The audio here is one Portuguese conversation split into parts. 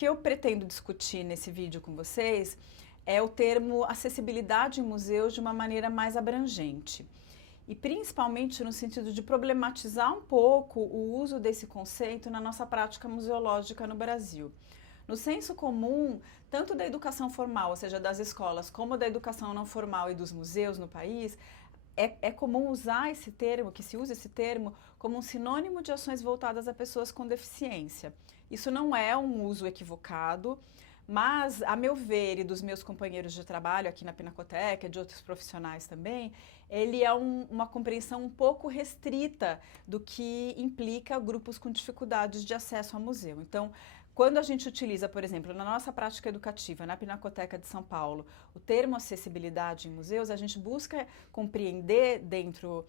que eu pretendo discutir nesse vídeo com vocês é o termo acessibilidade em museus de uma maneira mais abrangente. E principalmente no sentido de problematizar um pouco o uso desse conceito na nossa prática museológica no Brasil. No senso comum, tanto da educação formal, ou seja, das escolas, como da educação não formal e dos museus no país, é comum usar esse termo, que se usa esse termo, como um sinônimo de ações voltadas a pessoas com deficiência. Isso não é um uso equivocado, mas, a meu ver, e dos meus companheiros de trabalho aqui na Pinacoteca, de outros profissionais também, ele é uma compreensão um pouco restrita do que implica grupos com dificuldades de acesso ao museu. Então, quando a gente utiliza, por exemplo, na nossa prática educativa, na Pinacoteca de São Paulo, o termo acessibilidade em museus, a gente busca compreender dentro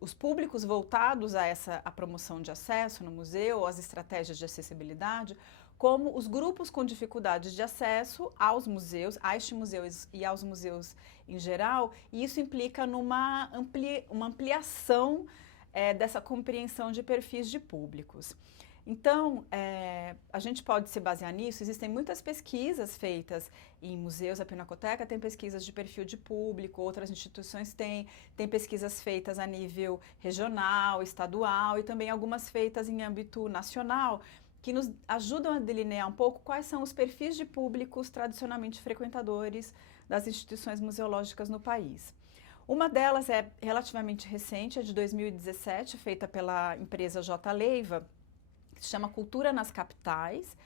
os públicos voltados a promoção de acesso no museu, as estratégias de acessibilidade, como os grupos com dificuldades de acesso aos museus, a este museu e aos museus em geral, e isso implica uma ampliação dessa compreensão de perfis de públicos. Então, a gente pode se basear nisso. Existem muitas pesquisas feitas em museus, a Pinacoteca tem pesquisas de perfil de público, outras instituições têm pesquisas feitas a nível regional, estadual e também algumas feitas em âmbito nacional, que nos ajudam a delinear um pouco quais são os perfis de públicos tradicionalmente frequentadores das instituições museológicas no país. Uma delas é relativamente recente, é de 2017, feita pela empresa J. Leiva, que se chama Cultura nas Capitais.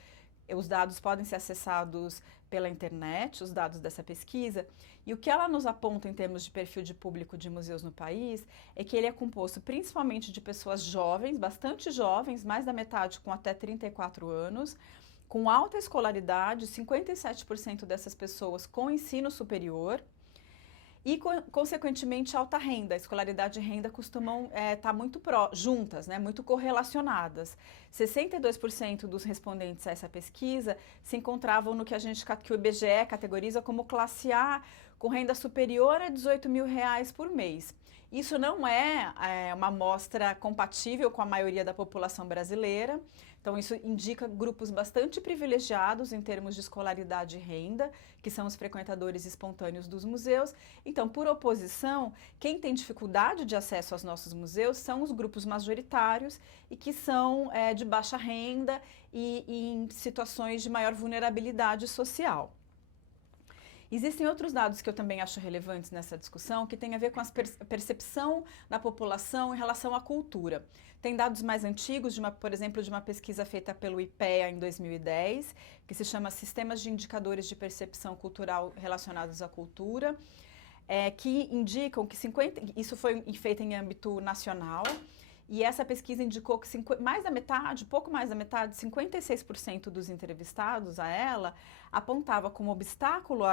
Os dados podem ser acessados pela internet, os dados dessa pesquisa, e o que ela nos aponta em termos de perfil de público de museus no país é que ele é composto principalmente de pessoas jovens, bastante jovens, mais da metade com até 34 anos, com alta escolaridade, 57% dessas pessoas com ensino superior, e, consequentemente, alta renda. A escolaridade e renda costumam estar muito juntas, né, muito correlacionadas. 62% dos respondentes a essa pesquisa se encontravam no que que o IBGE categoriza como classe A, com renda superior a 18 mil reais por mês. Isso não é uma amostra compatível com a maioria da população brasileira. Então, isso indica grupos bastante privilegiados em termos de escolaridade e renda, que são os frequentadores espontâneos dos museus. Então, por oposição, quem tem dificuldade de acesso aos nossos museus são os grupos majoritários e que são de baixa renda e em situações de maior vulnerabilidade social. Existem outros dados que eu também acho relevantes nessa discussão, que tem a ver com a percepção da população em relação à cultura. Tem dados mais antigos, por exemplo, de uma pesquisa feita pelo IPEA em 2010, que se chama Sistemas de Indicadores de Percepção Cultural Relacionados à Cultura, que indicam que isso foi feito em âmbito nacional. E essa pesquisa indicou que mais da metade, pouco mais da metade, 56% dos entrevistados a ela, apontava como obstáculo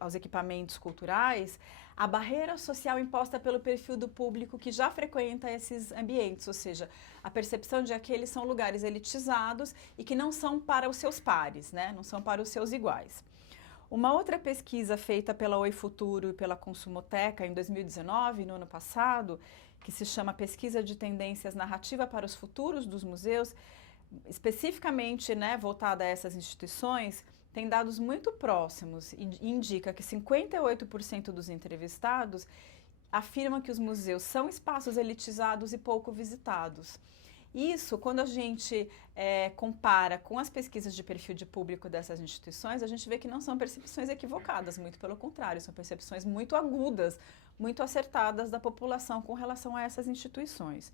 aos equipamentos culturais a barreira social imposta pelo perfil do público que já frequenta esses ambientes, ou seja, a percepção de que aqueles são lugares elitizados e que não são para os seus pares, né? Não são para os seus iguais. Uma outra pesquisa feita pela Oi Futuro e pela Consumoteca em 2019, no ano passado, que se chama Pesquisa de Tendências Narrativa para os Futuros dos Museus, especificamente, né, voltada a essas instituições, tem dados muito próximos e indica que 58% dos entrevistados afirmam que os museus são espaços elitizados e pouco visitados. Isso, quando a gente compara com as pesquisas de perfil de público dessas instituições, a gente vê que não são percepções equivocadas, muito pelo contrário, são percepções muito agudas, muito acertadas da população com relação a essas instituições.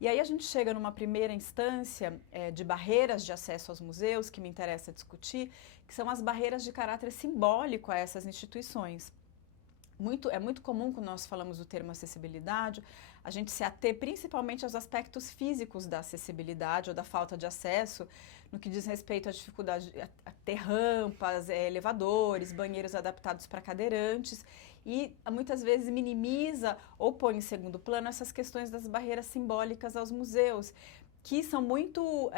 E aí a gente chega numa primeira instância de barreiras de acesso aos museus, que me interessa discutir, que são as barreiras de caráter simbólico a essas instituições. É muito comum, quando nós falamos do termo acessibilidade, a gente se ater principalmente aos aspectos físicos da acessibilidade ou da falta de acesso, no que diz respeito à dificuldade a ter rampas, elevadores, banheiros adaptados para cadeirantes, e muitas vezes minimiza ou põe em segundo plano essas questões das barreiras simbólicas aos museus, que são muito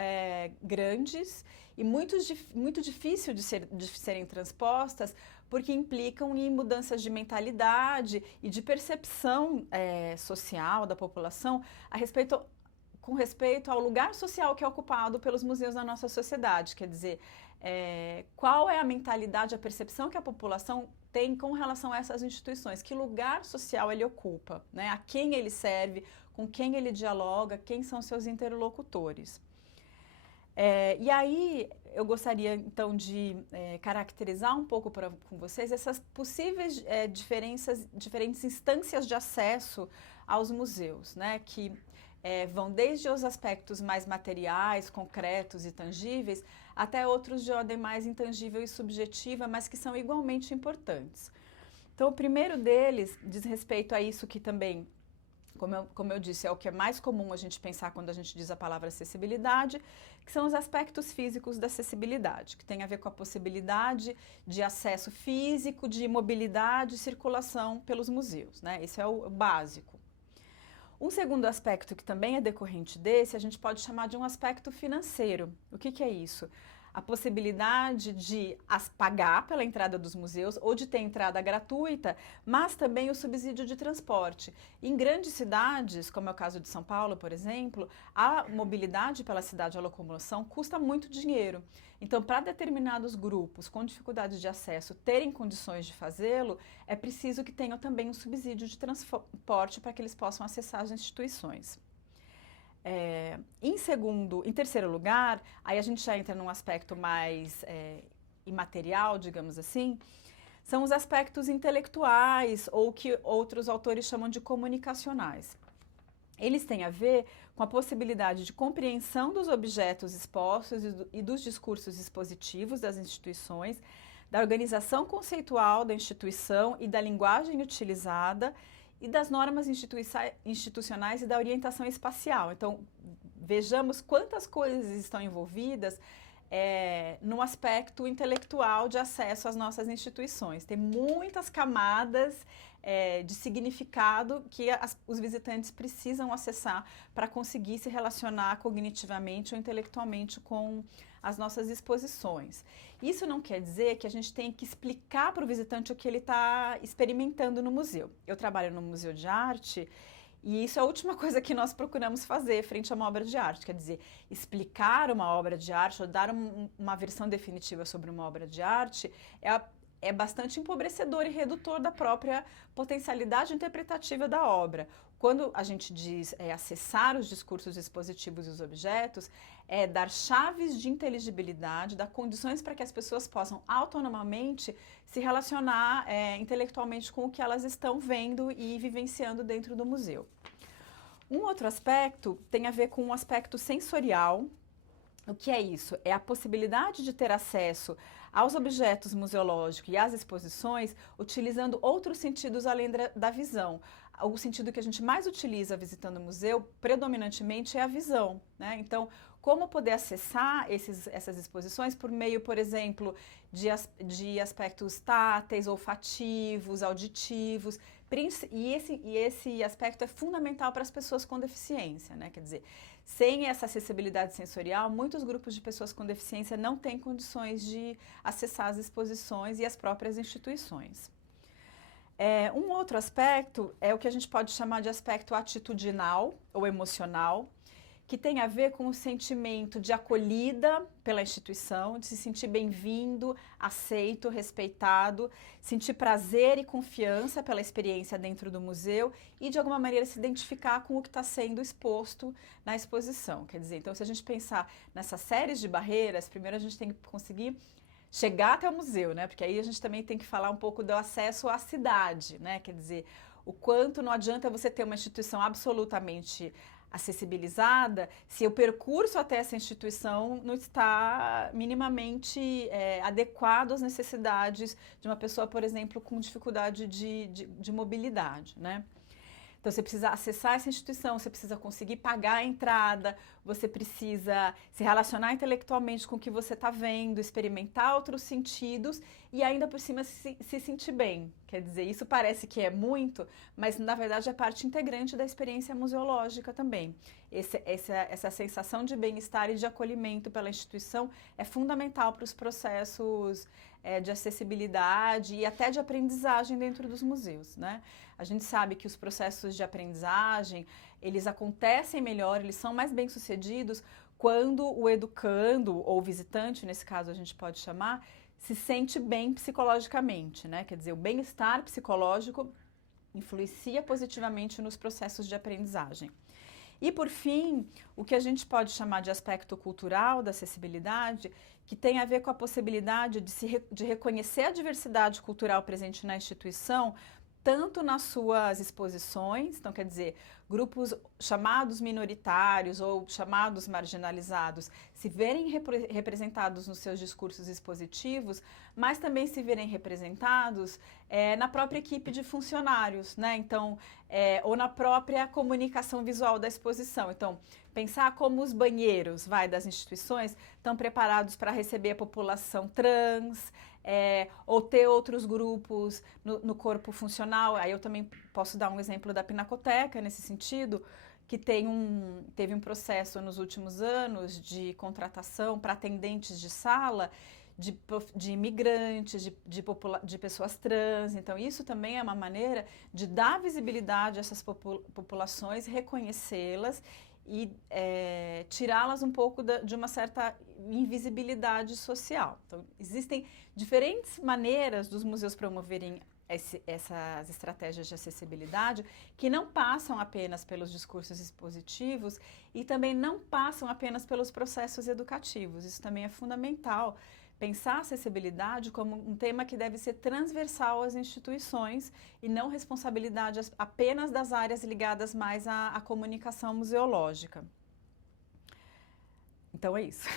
grandes e muito difícil de serem transpostas, porque implicam em mudanças de mentalidade e de percepção social da população a respeito com respeito ao lugar social que é ocupado pelos museus na nossa sociedade. Quer dizer, qual é a mentalidade, a percepção que a população tem com relação a essas instituições? Que lugar social ele ocupa, né? A quem ele serve, com quem ele dialoga, quem são seus interlocutores. E aí eu gostaria então de caracterizar um pouco com vocês essas possíveis diferentes instâncias de acesso aos museus, né? Que vão desde os aspectos mais materiais, concretos e tangíveis, até outros de ordem mais intangível e subjetiva, mas que são igualmente importantes. Então, o primeiro deles diz respeito a isso que também, como eu disse, é o que é mais comum a gente pensar quando a gente diz a palavra acessibilidade, que são os aspectos físicos da acessibilidade, que tem a ver com a possibilidade de acesso físico, de mobilidade e circulação pelos museus, né? Esse é o básico. Um segundo aspecto que também é decorrente desse, a gente pode chamar de um aspecto financeiro. O que é isso? A possibilidade de pagar pela entrada dos museus ou de ter entrada gratuita, mas também o subsídio de transporte. Em grandes cidades, como é o caso de São Paulo, por exemplo, a mobilidade pela cidade, a locomoção, custa muito dinheiro. Então, para determinados grupos com dificuldade de acesso terem condições de fazê-lo, é preciso que tenham também um subsídio de transporte para que eles possam acessar as instituições. Em terceiro lugar, aí a gente já entra num aspecto mais imaterial, digamos assim, são os aspectos intelectuais ou que outros autores chamam de comunicacionais. Eles têm a ver com a possibilidade de compreensão dos objetos expostos e dos discursos expositivos das instituições, da organização conceitual da instituição e da linguagem utilizada, e das normas institucionais e da orientação espacial. Então, vejamos quantas coisas estão envolvidas no aspecto intelectual de acesso às nossas instituições. Tem muitas camadas de significado que os visitantes precisam acessar para conseguir se relacionar cognitivamente ou intelectualmente com as nossas exposições. Isso não quer dizer que a gente tem que explicar para o visitante o que ele está experimentando no museu. Eu trabalho no Museu de Arte e isso é a última coisa que nós procuramos fazer frente a uma obra de arte, quer dizer, explicar uma obra de arte ou dar uma versão definitiva sobre uma obra de arte é bastante empobrecedor e redutor da própria potencialidade interpretativa da obra. Quando a gente diz acessar os discursos expositivos e os objetos, é dar chaves de inteligibilidade, dar condições para que as pessoas possam autonomamente se relacionar intelectualmente com o que elas estão vendo e vivenciando dentro do museu. Um outro aspecto tem a ver com um aspecto sensorial. O que é isso? É a possibilidade de ter acesso aos objetos museológicos e às exposições utilizando outros sentidos além da visão. O sentido que a gente mais utiliza visitando o museu, predominantemente, é a visão, né? Então, como poder acessar essas exposições por meio, por exemplo, de aspectos táteis, olfativos, auditivos, e esse aspecto é fundamental para as pessoas com deficiência, né? Quer dizer, sem essa acessibilidade sensorial, muitos grupos de pessoas com deficiência não têm condições de acessar as exposições e as próprias instituições. Um outro aspecto é o que a gente pode chamar de aspecto atitudinal ou emocional, que tem a ver com o sentimento de acolhida pela instituição, de se sentir bem-vindo, aceito, respeitado, sentir prazer e confiança pela experiência dentro do museu e, de alguma maneira, se identificar com o que está sendo exposto na exposição. Quer dizer, então, se a gente pensar nessas séries de barreiras, primeiro a gente tem que conseguir chegar até o museu, né? Porque aí a gente também tem que falar um pouco do acesso à cidade, né? Quer dizer, o quanto não adianta você ter uma instituição absolutamente acessibilizada se o percurso até essa instituição não está minimamente adequado às necessidades de uma pessoa, por exemplo, com dificuldade de mobilidade, né? Então, você precisa acessar essa instituição, você precisa conseguir pagar a entrada, você precisa se relacionar intelectualmente com o que você está vendo, experimentar outros sentidos e ainda por cima se sentir bem. Quer dizer, isso parece que é muito, mas na verdade é parte integrante da experiência museológica também. Essa sensação de bem-estar e de acolhimento pela instituição é fundamental para os processos de acessibilidade e até de aprendizagem dentro dos museus, né? A gente sabe que os processos de aprendizagem, eles acontecem melhor, eles são mais bem-sucedidos quando o educando ou visitante, nesse caso a gente pode chamar, se sente bem psicologicamente, né? Quer dizer, o bem-estar psicológico influencia positivamente nos processos de aprendizagem. E, por fim, o que a gente pode chamar de aspecto cultural da acessibilidade, que tem a ver com a possibilidade de reconhecer a diversidade cultural presente na instituição, tanto nas suas exposições, então quer dizer, grupos chamados minoritários ou chamados marginalizados se verem representados nos seus discursos expositivos, mas também se verem representados na própria equipe de funcionários, né? Então, ou na própria comunicação visual da exposição. Então, pensar como os banheiros das instituições estão preparados para receber a população trans, ou ter outros grupos no corpo funcional. Aí eu também posso dar um exemplo da Pinacoteca nesse sentido, que teve um processo nos últimos anos de contratação para atendentes de sala de imigrantes, de pessoas trans. Então, isso também é uma maneira de dar visibilidade a essas populações, reconhecê-las e tirá-las um pouco de uma certa invisibilidade social. Então, existem diferentes maneiras dos museus promoverem essas estratégias de acessibilidade que não passam apenas pelos discursos expositivos e também não passam apenas pelos processos educativos. Isso também é fundamental. Pensar a acessibilidade como um tema que deve ser transversal às instituições e não responsabilidade apenas das áreas ligadas mais à comunicação museológica. Então é isso.